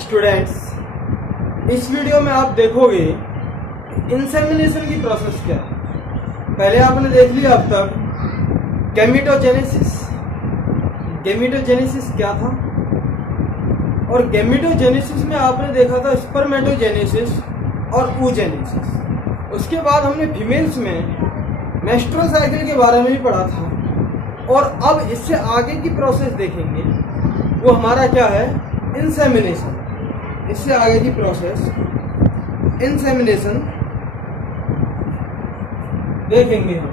Students, इस video में आप देखोगे इंसेमिनेशन की प्रोसेस क्या है। पहले आपने देख लिया अब तक गैमेटोजेनेसिस। गैमेटोजेनेसिस क्या था, और गैमेटोजेनेसिस में आपने देखा था स्पर्मेटोजेनेसिस और oogenesis। उसके बाद हमने फीमेल्स में मेंस्ट्रुअल साइकिल के बारे में भी पढ़ा था, और अब इससे आगे की प्रोसेस देखेंगे, वो हमारा क्या है, इंसेमिनेशन। इससे आगे की प्रोसेस इंसेमिनेशन देखेंगे हम।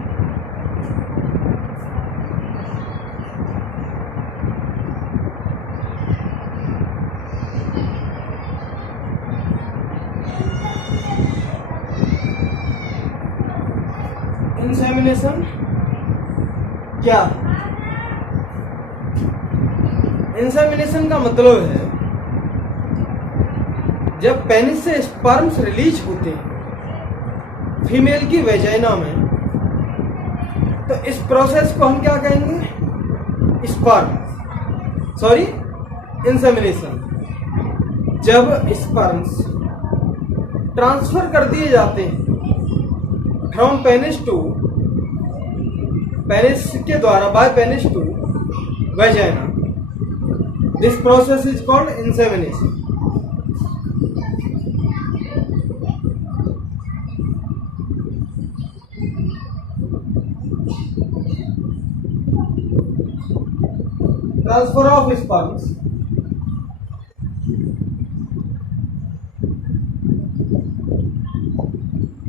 इंसेमिनेशन क्या? इंसेमिनेशन का मतलब है जब पेनिस से स्पर्म्स रिलीज होते हैं फीमेल की वेजाइना में, तो इस प्रोसेस को हम क्या कहेंगे, इंसेमिनेशन। जब स्पर्म्स ट्रांसफर कर दिए जाते हैं फ्रॉम पेनिस टू पेनिस के द्वारा by penis to vagina, this process is called insemination. Transfer of sperms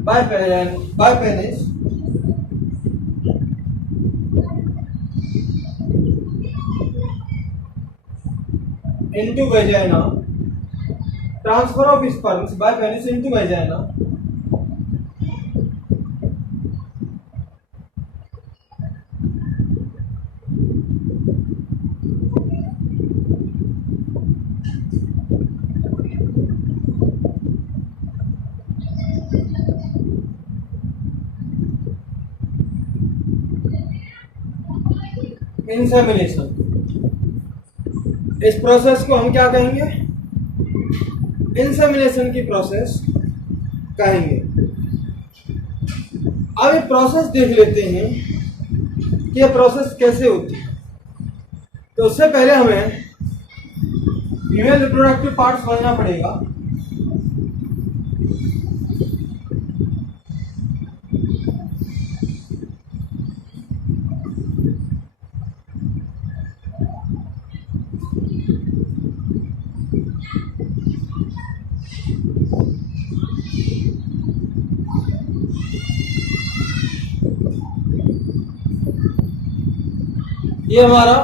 by penis into vagina. Transfer of sperms by penis into vagina. Insemination. इस process को हम क्या कहेंगे, इंसेमिनेशन की प्रोसेस कहेंगे। अब ये प्रोसेस देख लेते हैं कि यह प्रोसेस कैसे होती है। तो उससे पहले हमें फीमेल रिप्रोडक्टिव पार्ट समझना पड़ेगा। ये हमारा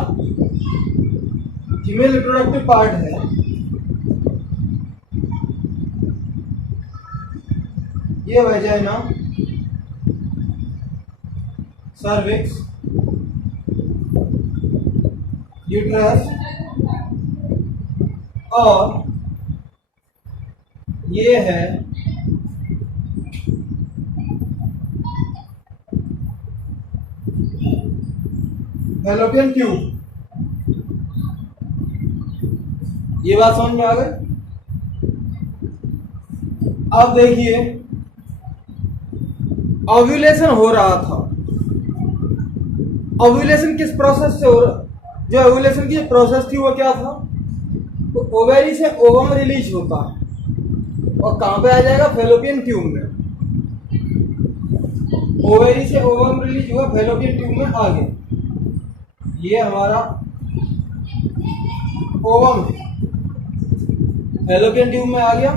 फीमेल रिप्रोडक्टिव पार्ट है। ये वेजाइना, सर्विक्स, यूट्रस, और ये है फैलोपियन ट्यूब। ये बात समझ में आ गई। अब देखिए, ओव्यूलेशन हो रहा था। ओव्यूलेशन किस प्रोसेस से हो रहा? जो ओव्यूलेशन की प्रोसेस थी वो क्या था, तो ओवेरी से ओवम रिलीज होता है, और कहां पे आ जाएगा, फैलोपियन ट्यूब में। ओवेरी से ओवम रिलीज हुआ, फैलोपियन ट्यूब में आ गया। ये हमारा ओवम है, फैलोपियन ट्यूब में आ गया।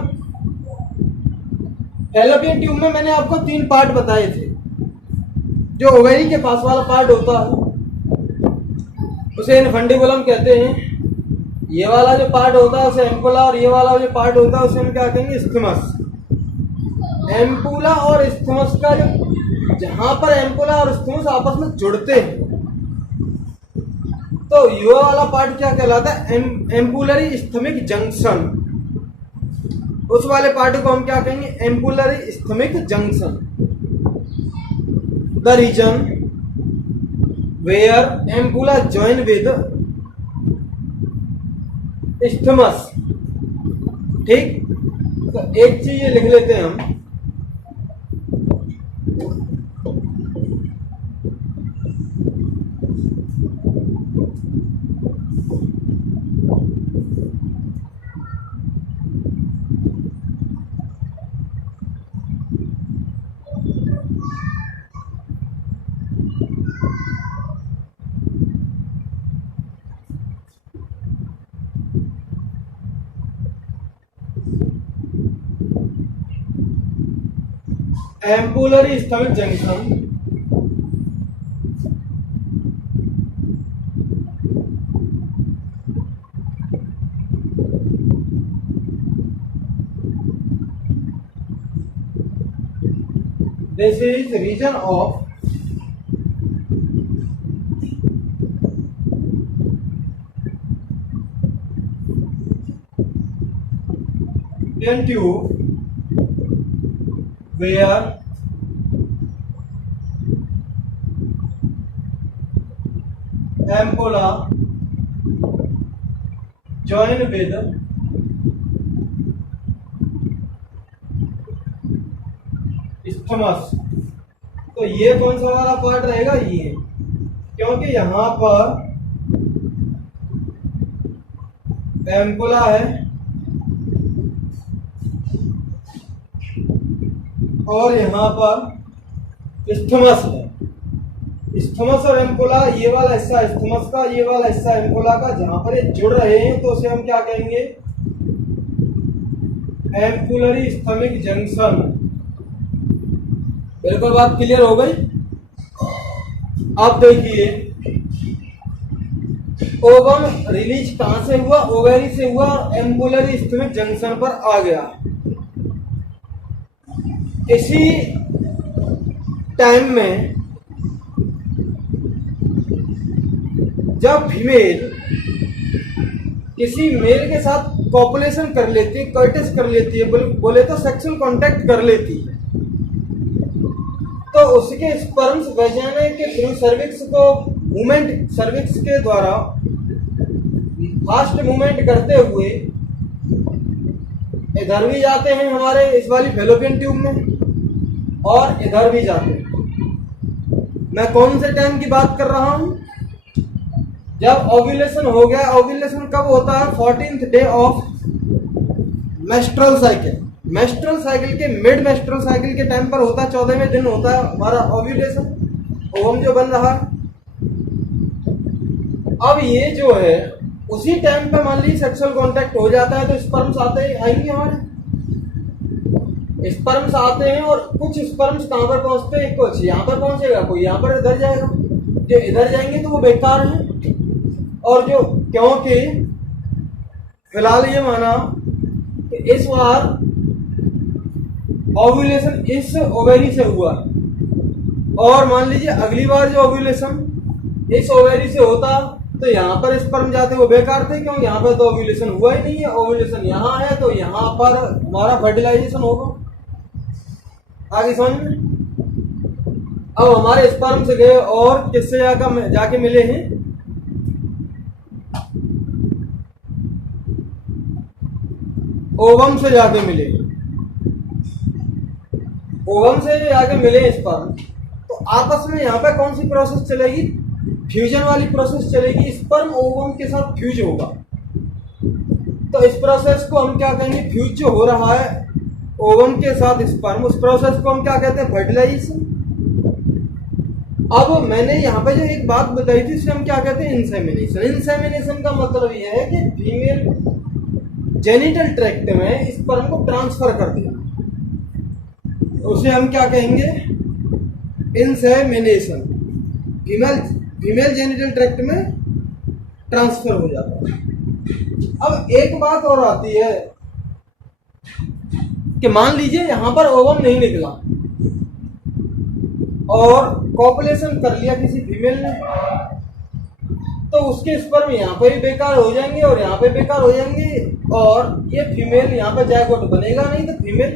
फैलोपियन ट्यूब में मैंने आपको 3 पार्ट बताए थे। जो ओवेरी के पास वाला पार्ट होता है उसे इनफंडिबुलम कहते हैं। ये वाला जो पार्ट होता है उसे एम्पुला, और ये वाला जो पार्ट होता है उसे हम क्या कहेंगे, इस्थमस। एम्पुला और इस्थमस का जो, जहां पर एम्पुला और इस्थमस आपस में जुड़ते हैं, तो ये वाला पार्ट क्या कहलाता है, एम्पुलरी इस्थमिक जंक्शन। उस वाले पार्ट को हम क्या कहेंगे, ampullary isthmic junction. The region where ampulla join with isthmus ठीक, तो एक चीज ये लिख लेते हैं हम, ampullary isthmic junction this is region of tube where ampulla join with isthmus। तो ये कौन सा वाला पार्ट रहेगा, ये, क्योंकि यहां पर एम्पुला है और यहाँ पर इस्थमस है। इस्थमस और एम्पुला, ये वाला हिस्सा इस्थमस का, ये वाला हिस्सा एम्पुला का, जहां पर ये जुड़ रहे हैं तो उसे हम क्या कहेंगे, एम्पुलरी स्थमिक जंक्शन। बिल्कुल बात क्लियर हो गई। अब देखिए ओवम रिलीज कहां से हुआ, ओवेरी से हुआ और एम्पुलरी स्थमिक जंक्शन पर आ गया। इसी टाइम में जब फीमेल किसी मेल के साथ कॉपुलेशन कर लेती है, कर्टिस कर लेती है, बोले तो सेक्सुअल कांटेक्ट कर लेती है, तो उसके स्पर्म्स वजाइना के थ्रू सर्विक्स को मूवमेंट, सर्विक्स के द्वारा फास्ट मूवमेंट करते हुए इधर भी जाते हैं हमारे इस वाली फेलोपियन ट्यूब में और इधर भी जाते हैं। मैं कौन से टाइम की बात कर रहा हूं, जब ओव्यूलेशन हो गया। ओव्यूलेशन कब होता है, 14th day of menstrual cycle. Menstrual cycle के मिड मेस्ट्रुअल साइकिल के टाइम पर होता है, 14वें दिन होता है हमारा ओव्यूलेशन, ओवम जो बन रहा है। अब ये जो है उसी टाइम पे मान लीजिए सेक्सुअल कांटेक्ट हो जाता है, तो स्पर्म्स आएंगे हमारे, स्पर्म्स आते हैं और कुछ स्पर्म्स कहां पर पहुंचते हैं, कुछ यहाँ पर पहुंचेगा, कोई यहाँ पर इधर जाएगा। जो इधर जाएंगे तो वो बेकार है, और जो, क्योंकि फिलहाल ये माना कि इस बार ओव्यूलेशन इस ओवेरी से हुआ, और मान लीजिए अगली बार जो ओव्यूलेशन इस ओवेरी से होता तो यहाँ पर स्पर्म जाते, वो बेकार थे, क्यों, यहाँ पर तो ओव्यूलेशन हुआ ही नहीं है। ओव्यूलेशन यहाँ है तो यहाँ पर हमारा फर्टिलाइजेशन होगा। आगे समझ में। अब हमारे स्पर्म से गए और किससे जाके मिले हैं, ओवम से जाके मिले। ओवम से जो जाके मिले स्पर्म, तो आपस में यहाँ पे कौन सी प्रोसेस चलेगी, फ्यूजन वाली प्रोसेस चलेगी। स्पर्म ओवम के साथ फ्यूज होगा, तो इस प्रोसेस को हम क्या कहेंगे, फ्यूज जो हो रहा है ओवम के साथ स्पर्म, उस प्रोसेस को हम क्या कहते हैं, फर्टिलाइजेशन। अब मैंने यहाँ पे जो एक बात बताई थी उसे हम क्या कहते हैं, इंसेमिनेशन। इंसेमिनेशन का मतलब यह है कि फीमेल जेनिटल ट्रैक्ट में स्पर्म को ट्रांसफर कर दिया, उसे हम क्या कहेंगे, इंसेमिनेशन। फीमेल जेनिटल ट्रैक्ट में ट्रांसफर हो जाता है। अब एक बात और आती है कि मान लीजिए यहां पर ओवम नहीं निकला और कॉपुलेशन कर लिया किसी फीमेल ने, तो उसके स्पर्म यहाँ पे भी बेकार हो जाएंगे और यहाँ पे बेकार हो जाएंगे, और ये फीमेल यहाँ पे जायगोट बनेगा नहीं, तो फीमेल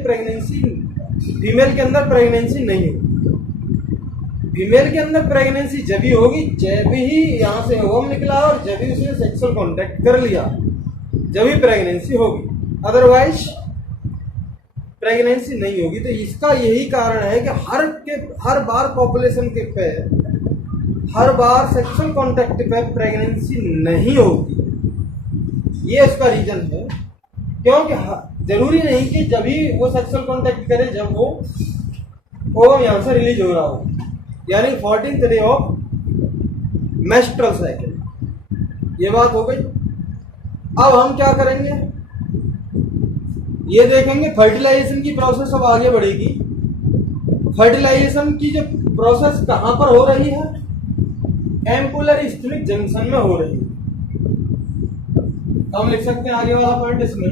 के अंदर प्रेगनेंसी नहीं होगी। फीमेल के अंदर प्रेगनेंसी जब ही होगी जब ही यहाँ से ओवम निकला और जब ही उसने सेक्सुअल कांटेक्ट कर लिया, जब ही प्रेगनेंसी होगी। अदरवाइज प्रेगनेंसी नहीं होगी। तो इसका यही कारण है कि हर बार पॉपुलेशन के पे हर बार सेक्सुअल कांटेक्ट पे प्रेगनेंसी नहीं होगी। ये उसका रीजन है, क्योंकि जरूरी नहीं कि जब ही वो सेक्सुअल कांटेक्ट करे जब वो ओवम यहाँ से रिलीज हो रहा हो, यानी 14th day of menstrual cycle. ये बात हो गई। अब हम क्या करेंगे, ये देखेंगे फर्टिलाइजेशन की प्रोसेस अब आगे बढ़ेगी। फर्टिलाइजेशन की जो प्रोसेस कहां पर हो रही है, एम्पुलर स्टमक जंक्शन में हो रही है। तो हम लिख सकते हैं आगे वाला पॉइंट इसमें,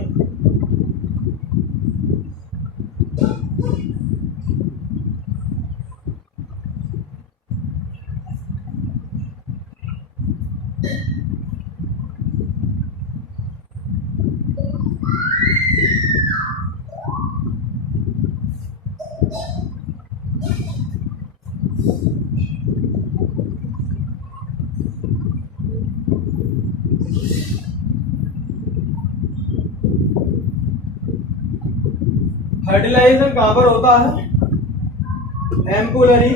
फर्टिलाइजेशन कहां पर होता है, एम्पुलरी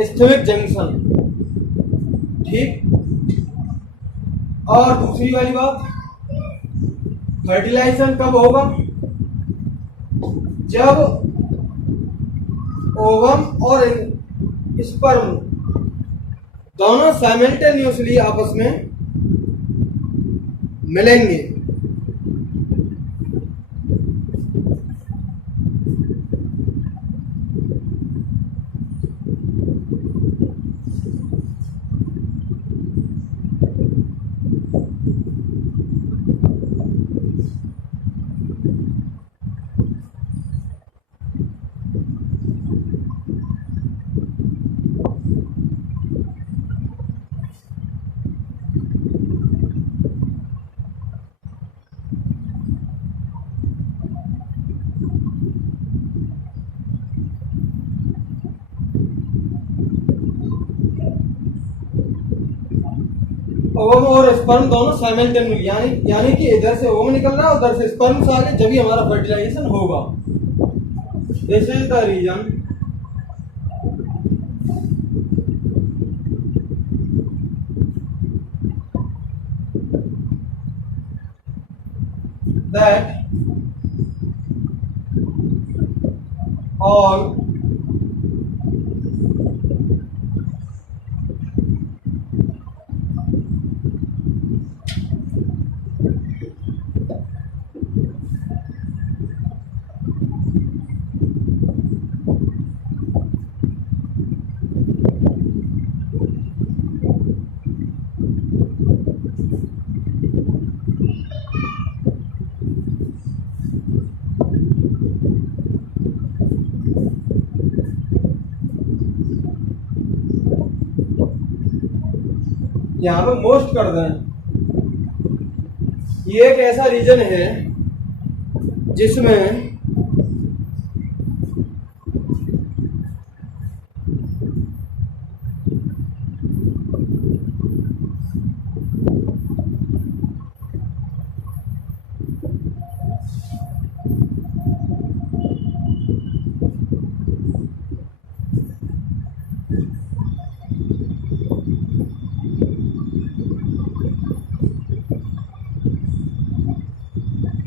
स्टमक जंक्शन। ठीक। और दूसरी वाली बात, फर्टिलाइजेशन कब होगा, जब ओवम और स्पर्म दोनों साइमल्टेनियसली आपस में मिलेंगे। ओवम और स्पर्म दोनों साइमल्टेनियसली, यानी कि इधर से ओवम निकल रहा है, उधर से स्पर्म से आगे, जब भी हमारा फर्टिलाइजेशन होगा। This is the region that all यहाँ पे मोस्ट कर दें। ये एक ऐसा रीजन है जिसमें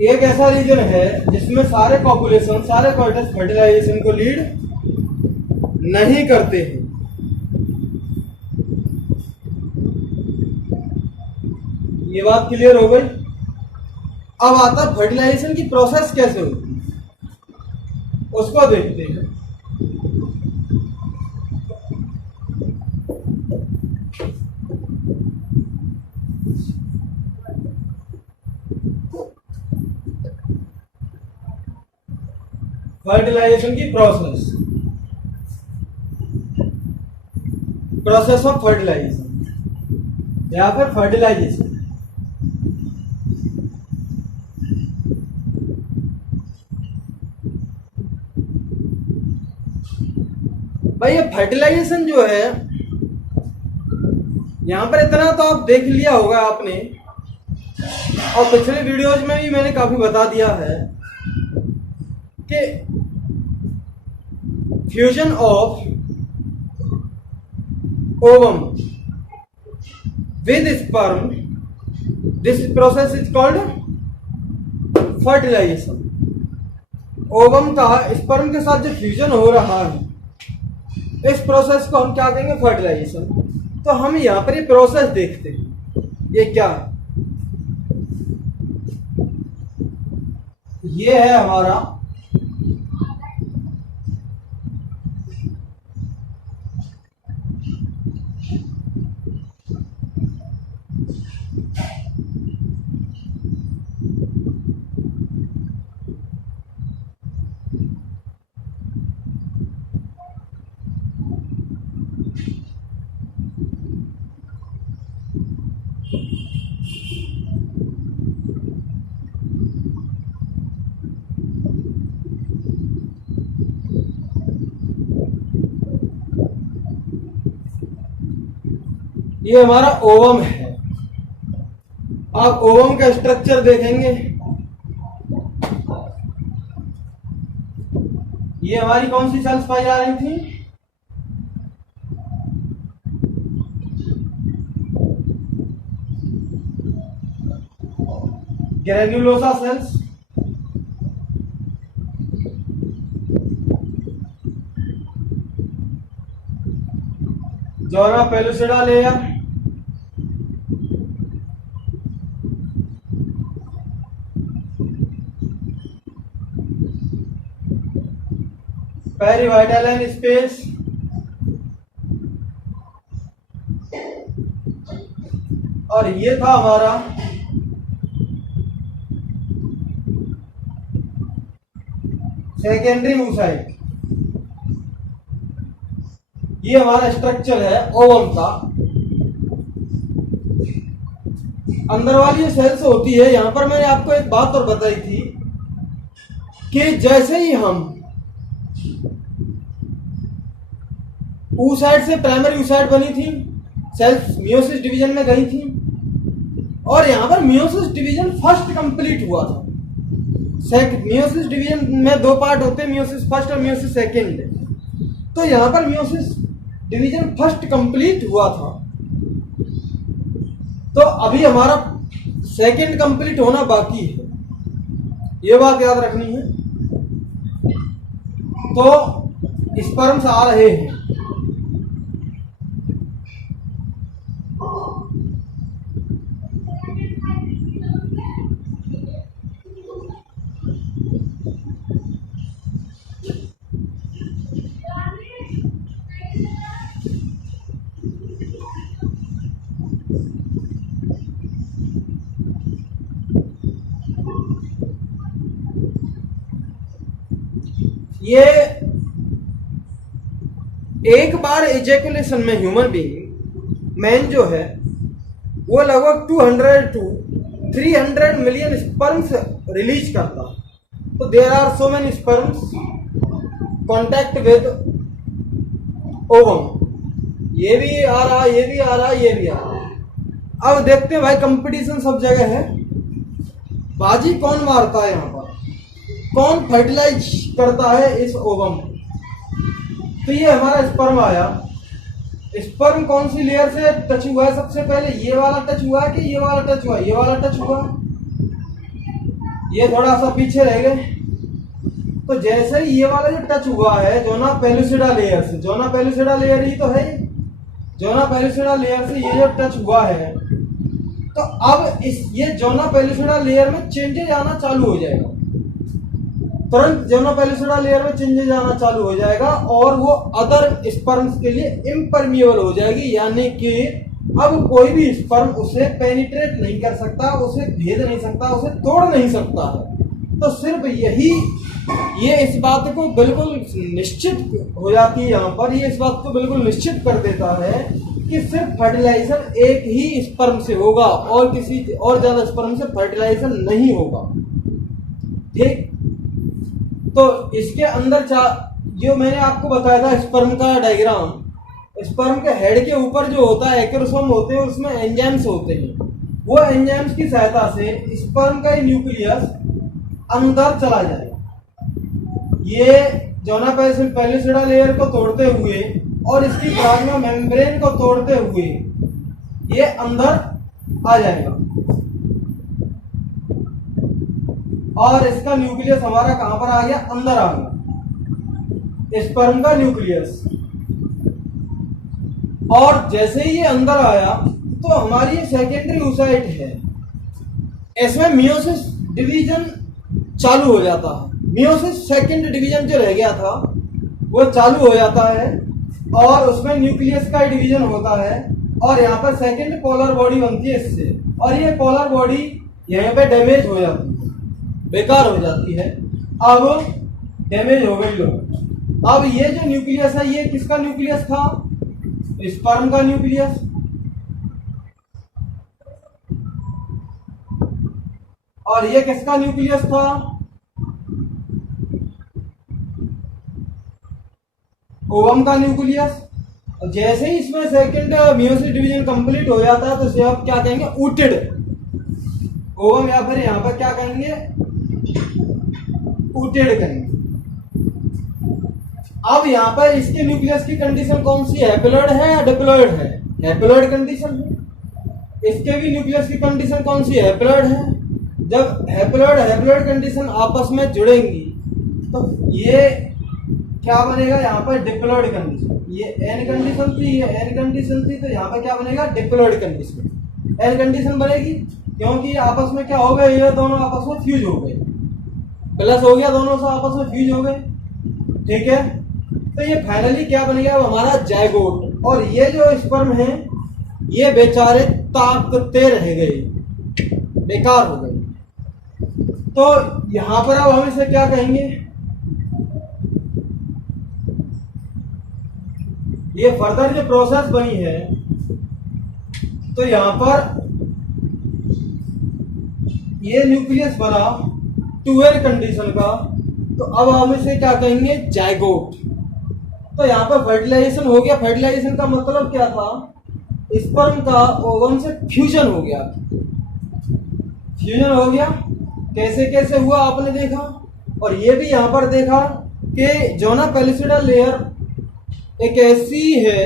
एक ऐसा रीजन है जिसमें सारे पॉपुलेशन, सारे कॉर्टेक्स फर्टिलाइजेशन को लीड नहीं करते हैं। ये बात क्लियर हो गई। अब आता है फर्टिलाइजेशन की प्रोसेस कैसे होती है, उसको देखते हैं। फर्टिलाइजेशन की प्रोसेस ऑफ फर्टिलाइजेशन या फिर फर्टिलाइजेशन। भाई ये फर्टिलाइजेशन जो है, यहां पर इतना तो आप देख लिया होगा आपने और पिछले वीडियोज में भी मैंने काफी बता दिया है कि fusion of ovum with sperm, this process is called fertilization. Ovum का स्पर्म के साथ जो फ्यूजन हो रहा है, इस प्रोसेस को हम क्या कहेंगे? फर्टिलाइजेशन। तो हम यहां पर ये प्रोसेस देखते हैं, ये क्या है? ये है हमारा ये हमारा ओवम है। आप ओवम का स्ट्रक्चर देखेंगे, ये हमारी कौन सी सेल्स पाई जा रही थी? Granulosa cells. Zona pellucida layer, perivitelline space, और ये था हमारा सेकेंडरी oocyte। ये हमारा स्ट्रक्चर है ओवम का। अंदर वाली जो सेल्स होती है, यहां पर मैंने आपको एक बात और बताई थी कि जैसे ही हम oocyte से प्राइमरी oocyte बनी थी, सेल्स मियोसिस डिवीजन में गई थी, और यहां पर मियोसिस डिवीजन फर्स्ट कंप्लीट हुआ था। मियोसिस डिवीजन में दो पार्ट होते हैं, मियोसिस फर्स्ट और मियोसिस सेकेंड। तो यहां पर मियोसिस डिवीजन फर्स्ट कंप्लीट हुआ था, तो अभी हमारा सेकेंड कंप्लीट होना बाकी है, ये बात याद रखनी है। तो स्पर्म्स आ रहे हैं, ये एक बार एजेकुलेशन में ह्यूमन बीइंग मैन जो है वो लगभग 200 टू 300 मिलियन स्पर्म्स रिलीज करता है। तो there are so many sperms contact with ovum. ये भी आ रहा, ये भी आ रहा, ये भी आ रहा। अब देखते हैं भाई, कंपटीशन सब जगह है, बाजी कौन मारता है, यहां पर कौन फर्टिलाइज करता है इस ओवम को। तो ये हमारा स्पर्म आया। स्पर्म कौन सी लेयर से टच हुआ है? सबसे पहले ये वाला टच हुआ है कि ये वाला टच हुआ है? ये वाला टच हुआ, ये थोड़ा सा पीछे रह गए। तो जैसे ही ये वाला जो टच हुआ है जोना पेलुसिडा लेयर से, जोना पेलुसिडा लेयर ही तो है, जोना पेलुसिडा लेयर से ये जो टच हुआ है, तो अब ये जोना पेलुसिडा लेयर में चेंजेज आना चालू हो जाएगा। तुरंत जोना पेलुसिडा लेयर में चेंजेज आना चालू हो जाएगा और वो अदर स्पर्म्स के लिए इम्परमिएबल हो जाएगी, यानी कि अब कोई भी स्पर्म उसे पेनिट्रेट नहीं कर सकता, उसे भेद नहीं सकता, उसे तोड़ नहीं सकता है। तो सिर्फ यही ये इस बात को बिल्कुल निश्चित हो जाती है, यहाँ पर ये इस बात को बिल्कुल निश्चित कर देता है कि सिर्फ फर्टिलाइजेशन एक ही स्पर्म से होगा और किसी और ज्यादा स्पर्म से फर्टिलाइजेशन नहीं होगा। ठीक, तो इसके अंदर जो मैंने आपको बताया था स्पर्म का डायग्राम, स्पर्म के हेड के ऊपर जो होता है एक्रोसोम होते हैं, उसमें एंजाइम्स होते हैं। वो एंजाइम्स की सहायता से स्पर्म का न्यूक्लियस अंदर चला जाएगा। ये जोना पेलिसिडा लेयर को तोड़ते हुए और इसकी प्लाज्मा मेम्ब्रेन को तोड़ते हुए ये अंदर आ जाएगा और इसका न्यूक्लियस हमारा कहां पर आ गया, अंदर आ गया स्पर्म का न्यूक्लियस। और जैसे ही ये अंदर आया तो हमारी सेकेंडरी oocyte है, इसमें मियोसिस डिवीजन चालू हो जाता है। मियोसिस सेकेंड डिवीजन जो रह गया था वो चालू हो जाता है और उसमें न्यूक्लियस का डिवीजन होता है और यहाँ पर सेकेंड पोलर बॉडी बनती है इससे, और ये पोलर बॉडी यहाँ पे डैमेज हो जाती है, बेकार हो जाती है। अब डैमेज हो गई लोग। अब ये जो न्यूक्लियस है ये किसका न्यूक्लियस था, स्पर्म का न्यूक्लियस। और ये किसका न्यूक्लियस था, ओवम का न्यूक्लियस। और जैसे ही इसमें सेकंड मियोसिस डिवीजन कंप्लीट हो जाता है तो इसे आप क्या कहेंगे, ऊटेड ओवम, या फिर यहां पर क्या कहेंगे, ऊटेड कहेंगे। अब यहां पर इसके न्यूक्लियस की कंडीशन कौन सी है, हैप्लॉइड है या डिप्लॉइड है, हैप्लॉइड कंडीशन है। इसके भी न्यूक्लियस की कंडीशन कौन सी है, हैप्लॉइड है। जब हैप्लॉइड कंडीशन आपस में जुड़ेंगी तो ये क्या बनेगा, यहाँ पर डिप्लॉइड कंडीशन। ये एन कंडीशन थी, ये एन कंडीशन थी, तो यहाँ पर क्या बनेगा, डिप्लॉइड कंडीशन। एन कंडीशन बनेगी क्योंकि आपस में क्या हो गए, ये दोनों आपस में फ्यूज हो गए, प्लस हो गया, दोनों से आपस में फ्यूज हो गए, ठीक है। तो ये फाइनली क्या बन गया, हमारा जायगोट। और ये जो स्पर्म है ये बेचारे ताकते रह गए, बेकार हो गए। तो यहां पर अब हम इसे क्या कहेंगे, ये फर्दर जो प्रोसेस बनी है तो यहां पर ये न्यूक्लियस बना 2n कंडीशन का, तो अब हम इसे क्या कहेंगे, जायगोट। तो यहाँ पर फर्टिलाइजेशन हो गया। फर्टिलाइजेशन का मतलब क्या था, स्पर्म का ओवम से फ्यूजन हो गया। फ्यूजन हो गया, कैसे कैसे हुआ आपने देखा। और ये भी यहाँ पर देखा कि जोना पेलिसिडा लेयर एक ऐसी है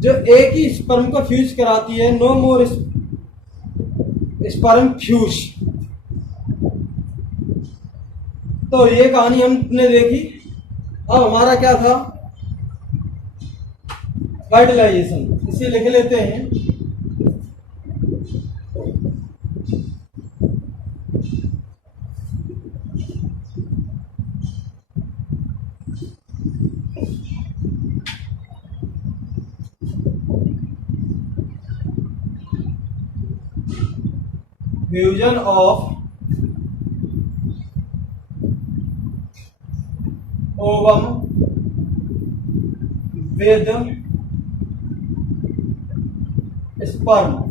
जो एक ही स्पर्म को फ्यूज कराती है, नो मोर स्पर्म फ्यूज। तो ये कहानी हमने देखी। अब हमारा क्या था, फर्टिलाइजेशन, इसे लिख लेते हैं। Fusion of ovum with sperm.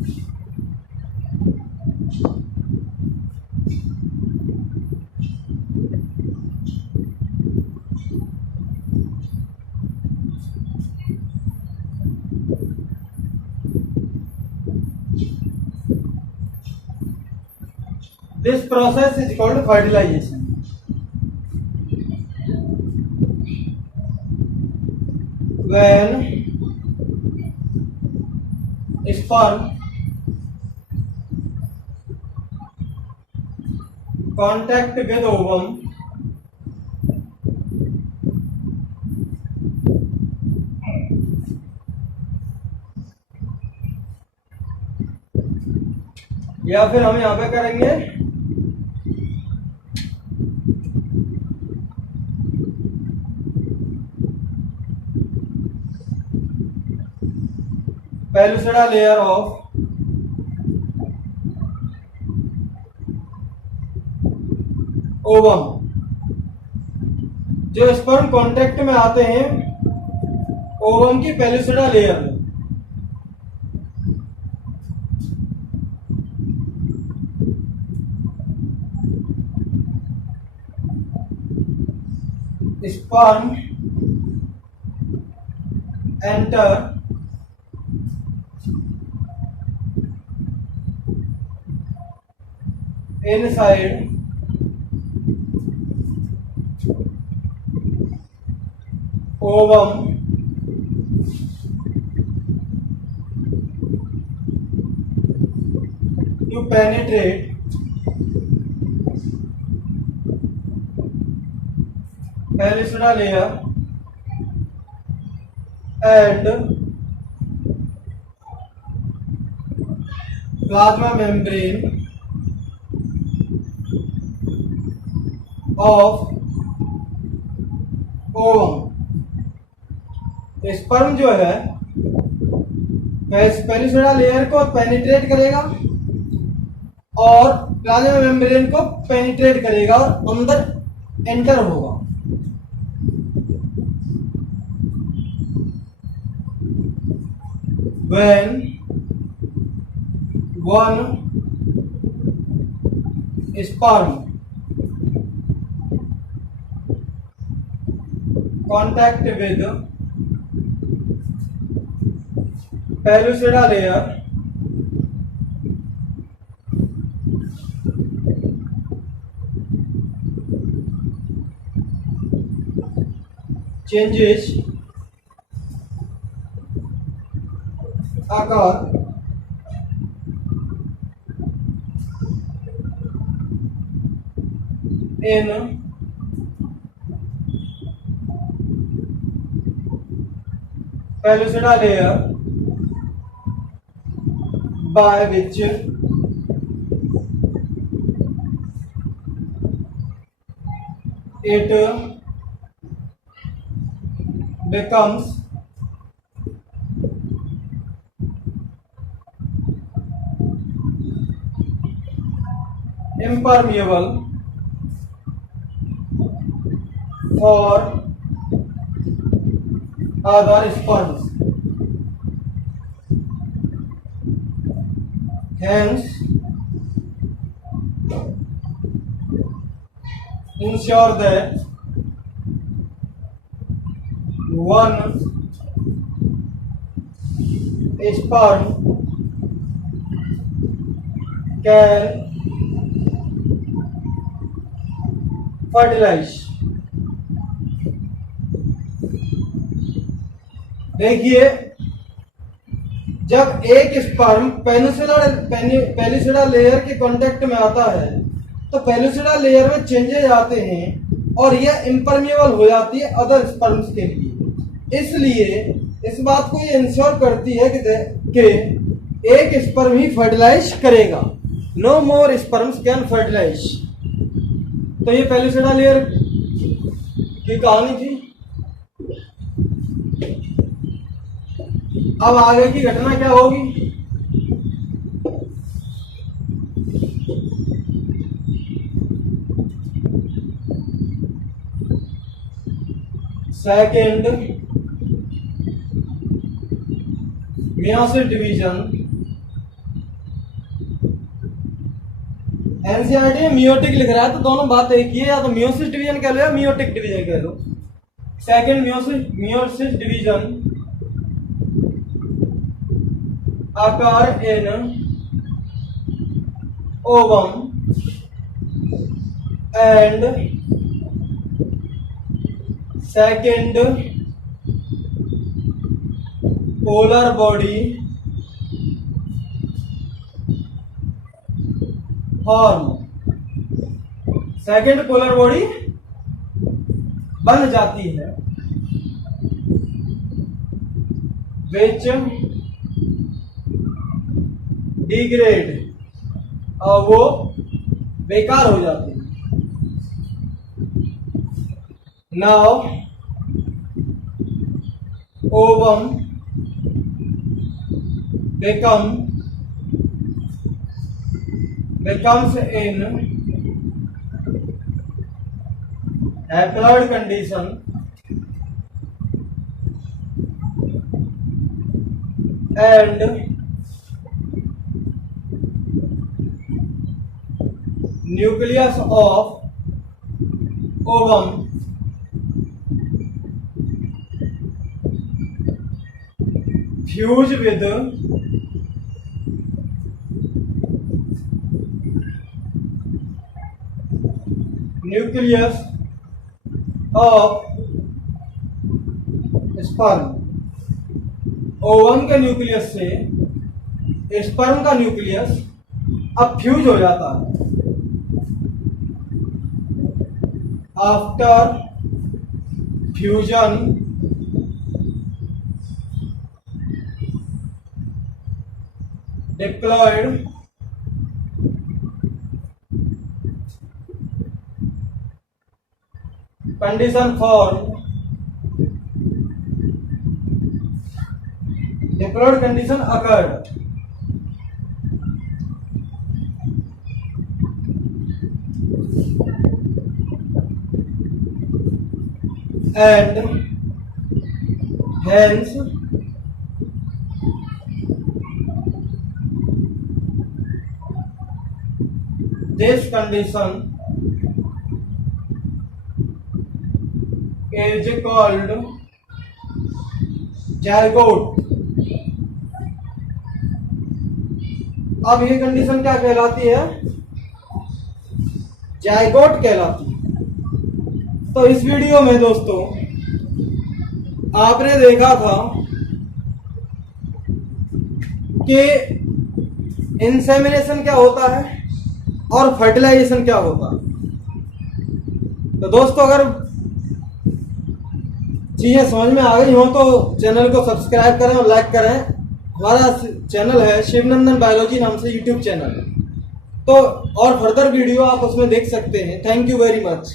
This process is called fertilization. When sperm contact with ovum, या फिर हम यहां पे करेंगे पेलिसिडा लेयर ऑफ ओवम। जो स्पर्म कांटेक्ट में आते हैं ओवम की पेलिसिडा लेयर में, sperm enter inside ovum to penetrate pellucidal layer and plasma membrane of ovum। Sperm जो है पेलिसुडा लेयर को पेनिट्रेट करेगा और प्लाज्मा मेम्ब्रेन को पेनिट्रेट करेगा और अंदर एंटर होगा। When one sperm contact with pellucidal layer, changes occur in pellucidal layer by which it becomes impermeable for other sperms, hence ensure that one sperm can fertilize। देखिए, जब एक sperm पेलिसुडा layer के contact में आता है तो पेलिसुडा layer में changes आते हैं और यह इम्परमेबल हो जाती है अदर स्पर्म्स के लिए। इसलिए इस बात को ये इंश्योर करती है कि एक स्पर्म ही फर्टिलाइज करेगा, no more sperms can fertilize. तो ये पेलिसुडा लेयर की कहानी थी। अब आगे की घटना क्या होगी? Second meiosis division. एनसीईआरटी में मियोटिक लिख रहा है तो दोनों बात एक ही है, या तो मियोसिस डिवीजन कह लो या मियोटिक डिवीजन कह लो। Second meiosis division occur in ovum and second polar body form। Second polar body बन जाती है which डिग्रेड और वो बेकार हो जाती है। Now ovum becomes in haploid condition and nucleus of ovum fuse with nucleus of sperm. Ovum के न्यूक्लियस से स्पर्म का न्यूक्लियस अब फ्यूज हो जाता है। After fusion diploid condition for diploid condition occurred and hence this condition is called zygote। अब ये condition क्या कहलाती है? जायगोट कहलाती है। तो इस वीडियो में दोस्तों आपने देखा था कि इंसेमिनेशन क्या होता है और फर्टिलाइजेशन क्या होता है। तो दोस्तों अगर चीजें समझ में आ गई हो तो चैनल को सब्सक्राइब करें और लाइक करें। हमारा चैनल है शिवनंदन बायोलॉजी नाम से यूट्यूब चैनल है, तो और फर्दर वीडियो आप उसमें देख सकते हैं। Thank you very much.